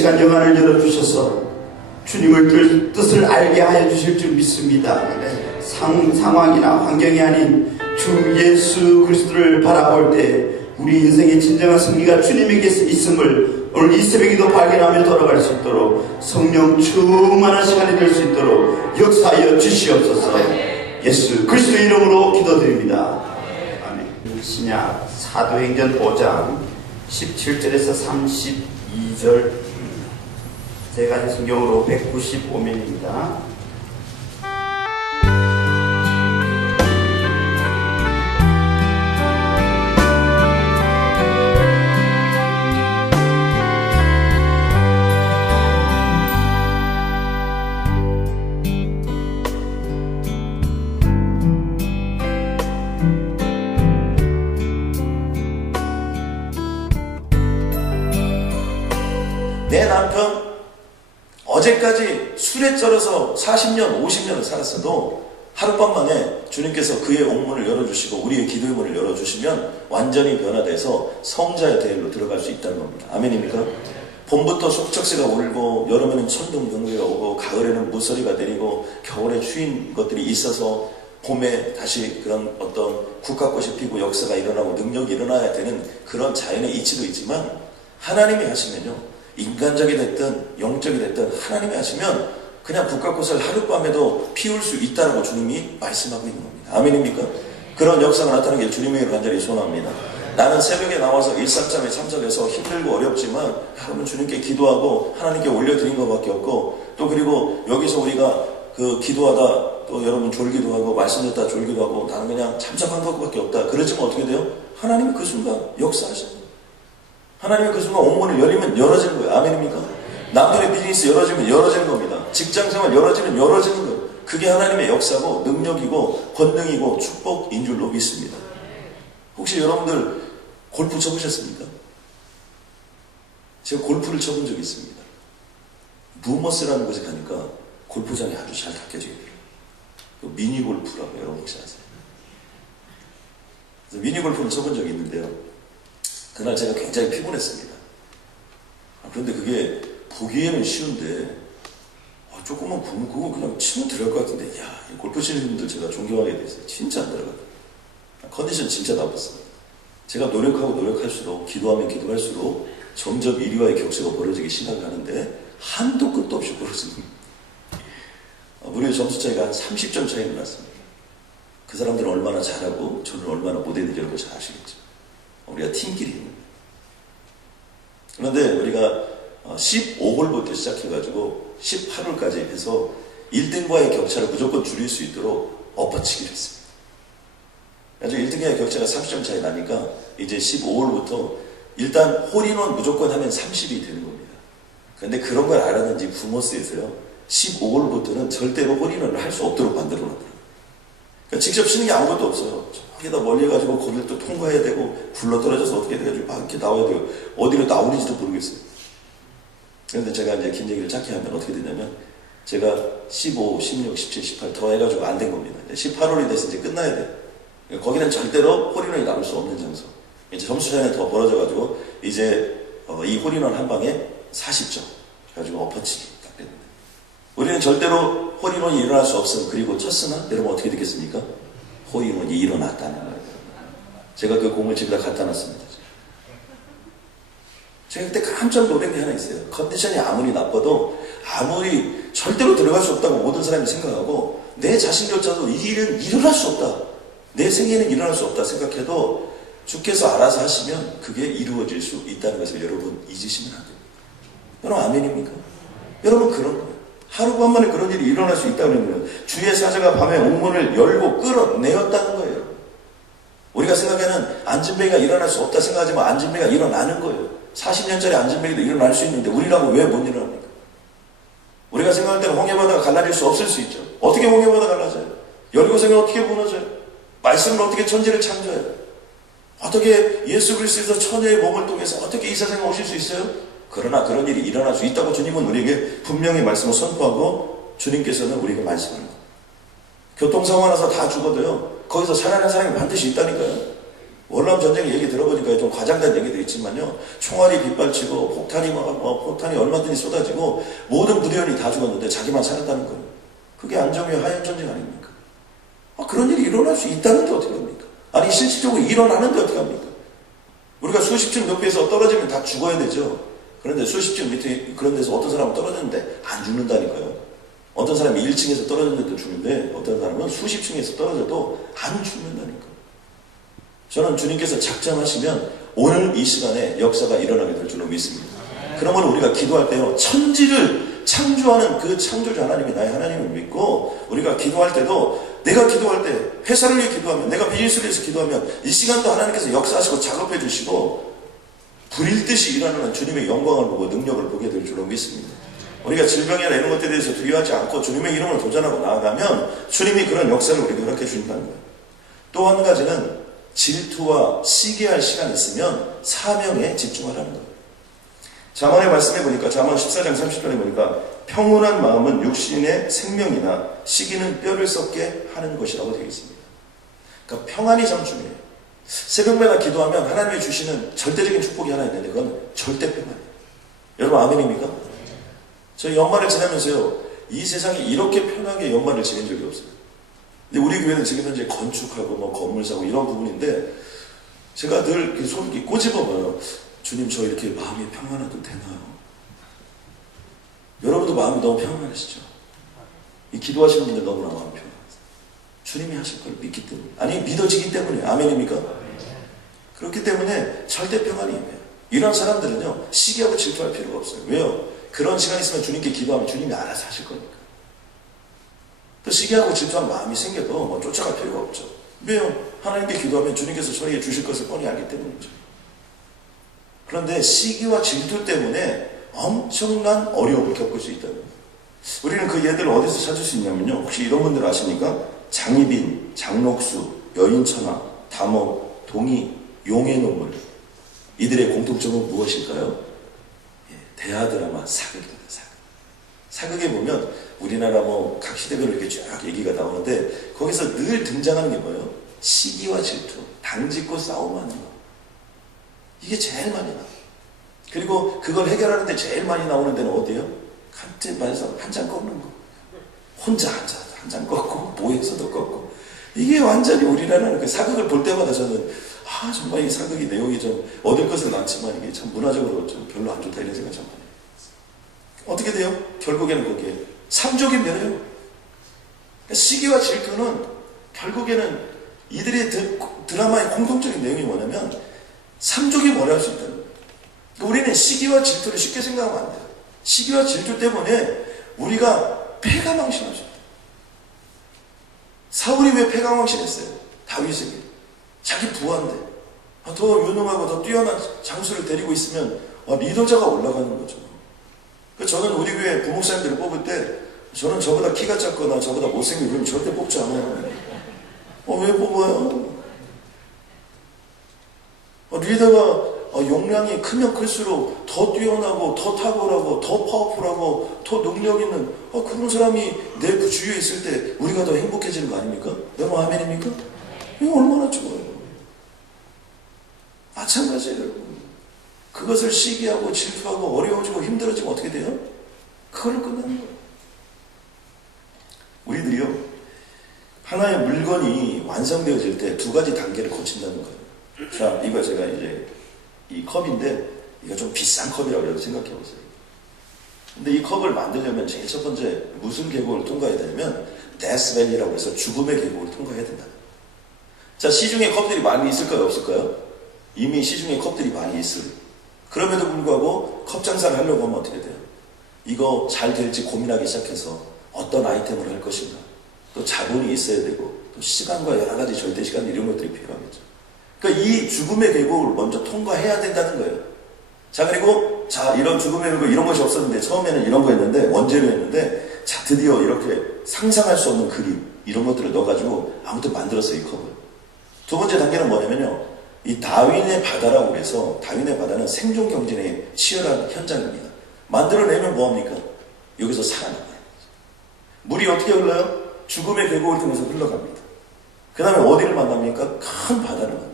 시간 영안을 열어주셔서 주님을 뜻을 알게 하여 주실 줄 믿습니다. 상황이나 환경이 아닌 주 예수 그리스도를 바라볼 때 우리 인생의 진정한 승리가 주님에게 있음을 오늘 이 새벽에도 발견하며 돌아갈 수 있도록 성령 충만한 시간이 될 수 있도록 역사하여 주시옵소서. 예수 그리스도 이름으로 기도드립니다. 아멘. 신약 사도행전 5장 17절에서 32절 세 가지 성경으로 195면입니다. 내 남편 어제까지 술에 쩔어서 40년, 50년을 살았어도 하룻밤 만에 주님께서 그의 옥문을 열어주시고 우리의 기도의 문을 열어주시면 완전히 변화돼서 성자의 대열로 들어갈 수 있다는 겁니다. 아멘입니까? 봄부터 속적새가 울고 여름에는 천둥번개가 오고 가을에는 무서리가 내리고 겨울에 추운 것들이 있어서 봄에 다시 그런 어떤 국화꽃이 피고 역사가 일어나고 능력이 일어나야 되는 그런 자연의 이치도 있지만 하나님이 하시면요, 인간적이 됐든 영적이 됐든 하나님이 하시면 그냥 국화꽃을 하룻밤에도 피울 수 있다라고 주님이 말씀하고 있는 겁니다. 아멘입니까? 그런 역사가 나타나길 주님에게 간절히 소원합니다. 나는 새벽에 나와서 일삼삼에 참석해서 힘들고 어렵지만 여러분 주님께 기도하고 하나님께 올려드린 것밖에 없고, 또 그리고 여기서 우리가 그 기도하다 또 여러분 졸기도 하고 말씀 듣다 졸기도 하고 나는 그냥 참석한 것밖에 없다. 그러지만 어떻게 돼요? 하나님이 그 순간 역사하시는 거예요. 하나님이 그 순간 옥문을 열리면 열어지는 거예요. 아멘입니까? 남들의 비즈니스 열어지면 열어지는 겁니다. 직장생활 열어지면 열어지는 거예요. 그게 하나님의 역사고 능력이고 권능이고 축복인 줄로 믿습니다. 혹시 여러분들 골프 쳐보셨습니까? 제가 골프를 쳐본 적이 있습니다. 루머스라는 곳에 가니까 골프장이 아주 잘 닦여져 있더라고요. 그 미니골프라고 여러분 혹시 아세요? 그래서 미니골프를 쳐본 적이 있는데요. 그날 제가 굉장히 피곤했습니다. 그런데 그게 보기에는 쉬운데 조금만 보면 그거 그냥 치면 들어갈 것 같은데, 야, 이 골프 치는 분들 제가 존경하게 됐어요. 진짜 안 들어가요. 컨디션 진짜 나빴습니다. 제가 노력하고 노력할수록 기도하면 기도할수록 점점 이리와의 격차가 벌어지기 시작하는데 한도 끝도 없이 벌어집니다. 무려 점수 차이가 한 30점 차이가 났습니다. 그 사람들은 얼마나 잘하고 저는 얼마나 못했는지 여러분 잘 아시겠죠. 우리가 팀끼리 있는 거예요. 그런데 우리가 15홀부터 시작해가지고 18홀까지 해서 1등과의 격차를 무조건 줄일 수 있도록 엎어치기를 했습니다. 그래서 1등과의 격차가 30점 차이 나니까 이제 15홀부터 일단 홀인원 무조건 하면 30이 되는 겁니다. 그런데 그런 걸 알았는지 부모스에서요, 15홀부터는 절대로 홀인원을 할 수 없도록 만들어 놨더라고요. 그러니까 직접 치는 게 아무것도 없어요. 저기다 멀리 해가지고 거기를 또 통과해야 되고 굴러 떨어져서 어떻게 돼가지고 막 이렇게 나와야 돼요. 어디로 나오는지도 모르겠어요. 그런데 제가 이제 긴 얘기를 짧게 하면 어떻게 되냐면 제가 15, 16, 17, 18 더 해가지고 안 된 겁니다. 18홀이 돼서 이제 끝나야 돼요. 거기는 절대로 홀인원이 남을 수 없는 장소. 이제 점수 차이는 더 벌어져가지고 이제 이 홀인원 한 방에 40점 가지고 엎어치기 딱 됐는데, 우리는 절대로 홀인원이 일어날 수 없음. 그리고 쳤으나 여러분 어떻게 되겠습니까? 홀인원이 일어났다는 거예요. 제가 그 공을 집에다 갖다 놨습니다. 제가 그때 깜짝 놀란 게 하나 있어요. 컨디션이 아무리 나빠도 아무리 절대로 들어갈 수 없다고 모든 사람이 생각하고 내 자신조차도 이 일은 일어날 수 없다, 내 생애는 일어날 수 없다 생각해도 주께서 알아서 하시면 그게 이루어질 수 있다는 것을 여러분 잊으시면 안 됩니다. 여러분 아멘입니까? 여러분 그런 거예요. 하룻밤 만에 그런 일이 일어날 수 있다는 거예요. 주의 사자가 밤에 옥문을 열고 끌어내었다는 거예요. 우리가 생각에는 안진뱅이가 일어날 수 없다 생각하지만 안진뱅이가 일어나는 거예요. 40년짜리 안진뱅이도 일어날 수 있는데 우리라고 왜 못 일어납니까? 우리가 생각할 때는 홍해바다가 갈라질 수 없을 수 있죠. 어떻게 홍해바다가 갈라져요? 여리고성이 어떻게 무너져요? 말씀은 어떻게 천지를 창조해요? 어떻게 예수 그리스도에서 처녀의 몸을 통해서 어떻게 이 세상에 오실 수 있어요? 그러나 그런 일이 일어날 수 있다고 주님은 우리에게 분명히 말씀을 선포하고 주님께서는 우리에게 말씀합니다. 교통사고 나서 다 죽어도요, 거기서 살아나는 사람이 반드시 있다니까요. 월남 전쟁 얘기 들어보니까 좀 과장된 얘기도 있지만요. 총알이 빗발치고 폭탄이 얼마든지 쏟아지고 모든 부대원이 다 죽었는데 자기만 살았다는 거예요. 그게 안정의 하얀 전쟁 아닙니까? 그런 일이 일어날 수 있다는데 어떻게 합니까? 아니 실질적으로 일어나는데 어떻게 합니까? 우리가 수십 층 높이에서 떨어지면 다 죽어야 되죠. 그런데 수십 층 밑에 그런 데서 어떤 사람은 떨어졌는데 안 죽는다니까요. 어떤 사람이 1층에서 떨어졌는데도 죽는데 어떤 사람은 수십 층에서 떨어져도 안 죽는다니까요. 저는 주님께서 작정하시면 오늘 이 시간에 역사가 일어나게 될 줄로 믿습니다. 그러면 우리가 기도할 때요, 천지를 창조하는 그 창조주 하나님이 나의 하나님을 믿고, 우리가 기도할 때도 내가 기도할 때 회사를 위해 기도하면, 내가 비즈니스를 위해서 기도하면 이 시간도 하나님께서 역사하시고 작업해 주시고 불일 듯이 일어나는 주님의 영광을 보고 능력을 보게 될 줄로 믿습니다. 우리가 질병이나 이런 것들에 대해서 두려워하지 않고 주님의 이름을 도전하고 나아가면 주님이 그런 역사를 우리에게 허락해 주신다는 거예요. 또 한 가지는 질투와 시기할 시간이 있으면 사명에 집중하라는 거예요. 잠언의 말씀에 보니까, 잠언 14장 30절에 보니까 평온한 마음은 육신의 생명이나 시기는 뼈를 썩게 하는 것이라고 되어 있습니다. 그러니까 평안이 참 중요해요. 새벽마다 기도하면 하나님이 주시는 절대적인 축복이 하나 있는데 그건 절대 평안이에요. 여러분 아멘입니까? 저희 연말을 지나면서요, 이 세상에 이렇게 편하게 연말을 지낸 적이 없어요. 근데 우리 교회는 지금 현재 건축하고 뭐 건물 사고 이런 부분인데 제가 늘 이렇게 손을 꼬집어봐요. 주님, 저 이렇게 마음이 평안해도 되나요? 여러분도 마음이 너무 평안하시죠? 이 기도하시는 분들 너무나 마음이 평안하세요. 주님이 하실 걸 믿기 때문에, 아니 믿어지기 때문에. 아멘입니까? 그렇기 때문에 절대 평안이 임해요. 이런 사람들은요, 시기하고 질투할 필요가 없어요. 왜요? 그런 시간 있으면 주님께 기도하면 주님이 알아서 하실 거니까. 또 시기하고 질투한 마음이 생겨도 뭐 쫓아갈 필요가 없죠. 왜요? 하나님께 기도하면 주님께서 저에게 주실 것을 뻔히 알기 때문이죠. 그런데 시기와 질투 때문에 엄청난 어려움을 겪을 수 있다는 거예요. 우리는 그 예들을 어디서 찾을 수 있냐면요, 혹시 이런 분들 아십니까? 장희빈, 장록수, 여인천하, 담어, 동이, 용의 눈물. 이들의 공통점은 무엇일까요? 대하 드라마 사극입니다. 사극에 보면 우리나라 뭐 각 시대별로 이렇게 쫙 얘기가 나오는데 거기서 늘 등장하는 게 뭐예요? 시기와 질투, 당짓고 싸움하는 거. 이게 제일 많이 나와요. 그리고 그걸 해결하는데 제일 많이 나오는 데는 어디예요? 갑자기 말해서 한 잔 꺾는 거. 혼자 한 잔 꺾고 모여서도 꺾고. 이게 완전히 우리나라는 그 사극을 볼 때마다 저는 정말 이 사극이 내용이 좀 얻을 것은 많지만 이게 참 문화적으로 좀 별로 안 좋다 이런 생각 참 많이 해요. 어떻게 돼요? 결국에는 거기에 삼족이 멸해요. 그러니까 시기와 질투는 결국에는 이들의 드라마의 공통적인 내용이 뭐냐면 삼족이 멸할 수 있다는 거예요. 그러니까 우리는 시기와 질투를 쉽게 생각하면 안 돼요. 시기와 질투 때문에 우리가 패가 망신할 수 있다. 사울이 왜 패가 망신했어요? 다윗에게. 자기 부하인데 더 유능하고 더 뛰어난 장수를 데리고 있으면 리더자가 올라가는 거죠. 저는 우리 교회 부목사님들을 뽑을 때 저는 저보다 키가 작거나 저보다 못생기고 그러면 절대 뽑지 않아요. 왜 뽑아요? 리더가 용량이 크면 클수록 더 뛰어나고 더 탁월하고 더 파워풀하고 더 능력 있는 그런 사람이 내 주위에 있을 때 우리가 더 행복해지는 거 아닙니까? 여러분 아멘입니까? 이거 얼마나 좋아요. 마찬가지예요, 여러분. 그것을 시기하고 질투하고 어려워지고 힘들어지면 어떻게 돼요? 그걸로 끝나는 거예요. 우리들이요, 하나의 물건이 완성되어질 때 두 가지 단계를 거친다는 거예요. 자, 이거 제가 이제 이 컵인데 이거 좀 비싼 컵이라고 생각해 보세요. 근데 이 컵을 만들려면 제일 첫 번째 무슨 계곡을 통과해야 되냐면 데스밸리라고 해서 죽음의 계곡을 통과해야 된다. 자, 시중에 컵들이 많이 있을까요? 없을까요? 이미 시중에 컵들이 많이 있어요. 그럼에도 불구하고 컵 장사를 하려고 하면 어떻게 돼요? 이거 잘 될지 고민하기 시작해서 어떤 아이템을 할 것인가, 또 자본이 있어야 되고 또 시간과 여러 가지 절대 시간 이런 것들이 필요하겠죠. 그러니까 이 죽음의 계곡을 먼저 통과해야 된다는 거예요. 자, 그리고 자, 이런 죽음의 계곡 이런 것이 없었는데 처음에는 이런 거였는데 원재료 였는데 자, 드디어 이렇게 상상할 수 없는 그림 이런 것들을 넣어가지고 아무튼 만들었어요, 이 컵을. 두 번째 단계는 뭐냐면요, 이 다윈의 바다라고 해서, 다윈의 바다는 생존 경쟁의 치열한 현장입니다. 만들어내면 뭐합니까? 여기서 살아남아요. 물이 어떻게 흘러요? 죽음의 계곡을 통해서 흘러갑니다. 그 다음에 어디를 만납니까? 큰 바다를 만나요.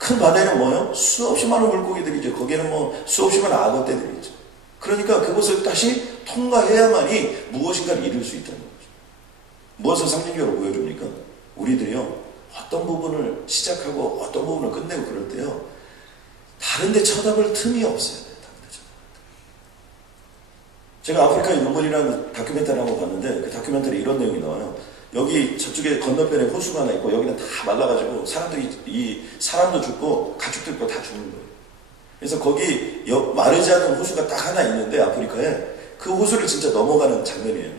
큰 바다에는 뭐요? 수없이 많은 물고기들이죠. 거기에는 뭐 수없이 많은 악어떼들이 있죠. 그러니까 그곳을 다시 통과해야만이 무엇인가를 이룰 수 있다는 거죠. 무엇을 상징적으로 보여줍니까? 우리들이요, 어떤 부분을 시작하고 어떤 부분을 끝내고 그럴 때요, 다른 데 쳐다볼 틈이 없어야 돼요. 제가 아프리카의 눈물이라는 다큐멘터리 한번 봤는데, 그 다큐멘터리 이런 내용이 나와요. 여기 저쪽에 건너편에 호수가 하나 있고 여기는 다 말라가지고 사람도 죽고 가축들도 다 죽는 거예요. 그래서 거기 마르지 않은 호수가 딱 하나 있는데, 아프리카에 그 호수를 진짜 넘어가는 장면이에요.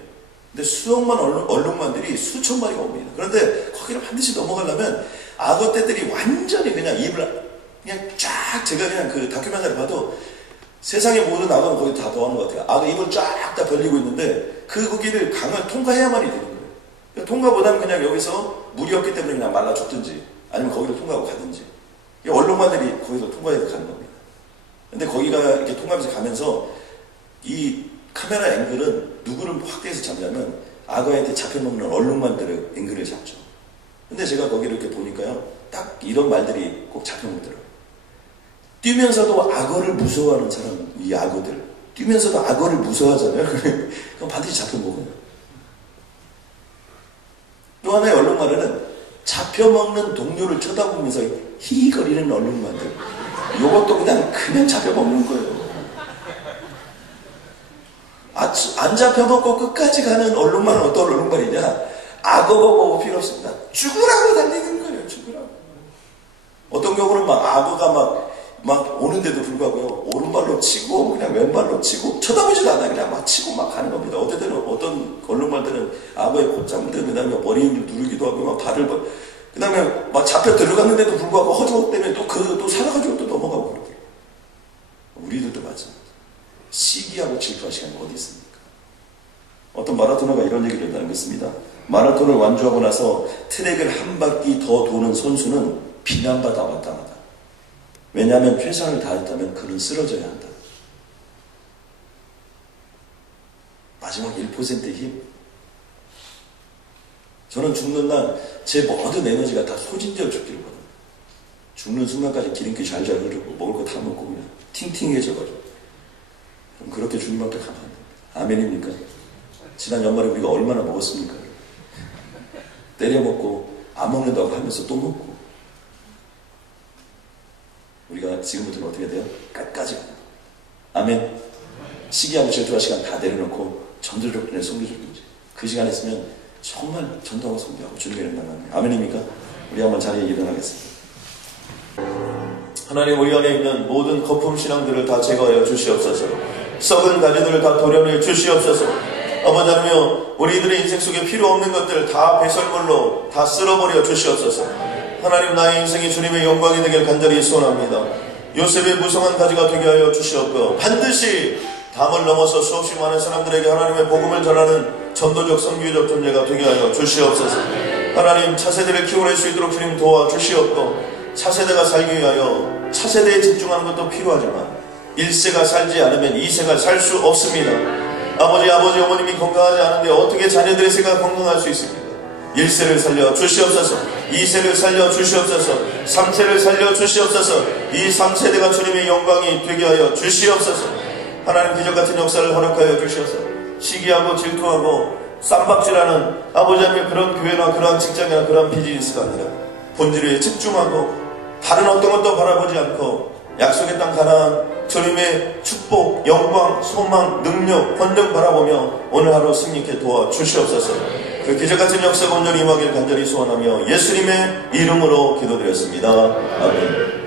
근데 수억만 얼룩말들이 수천 마리가 옵니다. 그런데 거기를 반드시 넘어가려면 악어떼들이 완전히 그냥 입을 그냥 쫙, 제가 그냥 그 다큐멘터리 봐도 세상의 모든 악어는 거기 다 더하는 것 같아요. 악어 입을 쫙 다 벌리고 있는데 그 거기를 강을 통과해야만이 되는 거예요. 그러니까 통과 못하면 그냥 여기서 물이 없기 때문에 그냥 말라 죽든지 아니면 거기를 통과하고 가든지. 얼룩말들이 거기서 통과해서 가는 겁니다. 근데 거기가 이렇게 통과하면서 가면서 이 카메라 앵글은 누구를 확대해서 잡냐면 악어한테 잡혀먹는 얼룩말들의 앵글을 잡죠. 근데 제가 거기를 이렇게 보니까요, 딱 이런 말들이 꼭 잡혀먹더라고요. 뛰면서도 악어를 무서워하는 사람, 이 악어들. 뛰면서도 악어를 무서워하잖아요. 그럼 반드시 잡혀먹어요. 또 하나의 얼룩말은 잡혀먹는 동료를 쳐다보면서 히히거리는 얼룩말들. 이것도 그냥 잡혀먹는 거예요. 안 잡혀먹고 끝까지 가는 얼룩말은 어떤 얼룩말이냐? 악어가 뭐 필요 없습니다. 죽으라고 달리는 거예요. 죽으라고. 어떤 경우는 막 악어가 막 오는데도 불구하고요, 오른발로 치고 그냥 왼발로 치고 쳐다보지도 않아요. 그냥 막 치고 막 가는 겁니다. 어떤 얼룩말들은 악어의 콧장들, 그 다음에 머리를 누르기도 하고 막 발을 그 다음에 막 잡혀 들어갔는데도 불구하고 허주먹 때문에 또 살아가지고 또 넘어가고 그러더라고요. 우리들도 마찬가지. 시기하고 질투할 시간이 어디 있습니까? 어떤 마라토너가 이런 얘기를 남겼습니다. 마라톤을 완주하고 나서 트랙을 한 바퀴 더 도는 선수는 비난받아 마땅하다. 왜냐하면 최선을 다했다면 그는 쓰러져야 한다. 마지막 1%의 힘. 저는 죽는 날 제 모든 에너지가 다 소진되어 죽기를 바랍니다. 죽는 순간까지 기름기 잘잘 흐르고 먹을 거 다 먹고 그냥 팅팅해져가지고, 그럼 그렇게 주님 앞에 가면 안 됩니다. 아멘입니까? 지난 연말에 우리가 얼마나 먹었습니까? 때려 먹고 안 먹는다고 하면서 또 먹고. 우리가 지금부터는 어떻게 돼요? 끝까지 가요. 아멘. 시기하고 질투할 시간 다 내려놓고 전도적분에 섬겨줄는지 그 시간에 있으면 정말 전도하고 섬겨하고 주님을 만나는 거예요. 아멘입니까? 우리 한번 자리에 일어나겠습니다. 하나님, 우리 안에 있는 모든 거품 신앙들을 다 제거하여 주시옵소서. 썩은 가지들을 다 도려내 주시옵소서. 아버지 하나님, 우리들의 인생 속에 필요 없는 것들 다 배설물로 다 쓸어버려 주시옵소서. 하나님, 나의 인생이 주님의 영광이 되길 간절히 소원합니다. 요셉의 무성한 가지가 되게 하여 주시옵고, 반드시 담을 넘어서 수없이 많은 사람들에게 하나님의 복음을 전하는 전도적 선교적 존재가 되게 하여 주시옵소서. 하나님, 차세대를 키워낼 수 있도록 주님 도와주시옵고, 차세대가 살기 위하여 차세대에 집중하는 것도 필요하지만 1세가 살지 않으면 2세가 살 수 없습니다. 아버지 어머님이 건강하지 않은데 어떻게 자녀들의 세가 건강할 수 있습니까? 1세를 살려 주시옵소서. 2세를 살려 주시옵소서. 3세를 살려 주시옵소서. 이 3세대가 주님의 영광이 되게 하여 주시옵소서. 하나님, 기적같은 역사를 허락하여 주셔서 시기하고 질투하고 쌈박질하는 아버지 하나님, 그런 교회나 그러한 직장이나 그러한 비즈니스가 아니라 본질에 집중하고 다른 어떤 것도 바라보지 않고 약속의 땅 가나안 주님의 축복, 영광, 소망, 능력, 권능 바라보며 오늘 하루 승리케 도와주시옵소서. 그 기적같은 역사가 온전히 임하길 간절히 소원하며 예수님의 이름으로 기도드렸습니다. 아멘.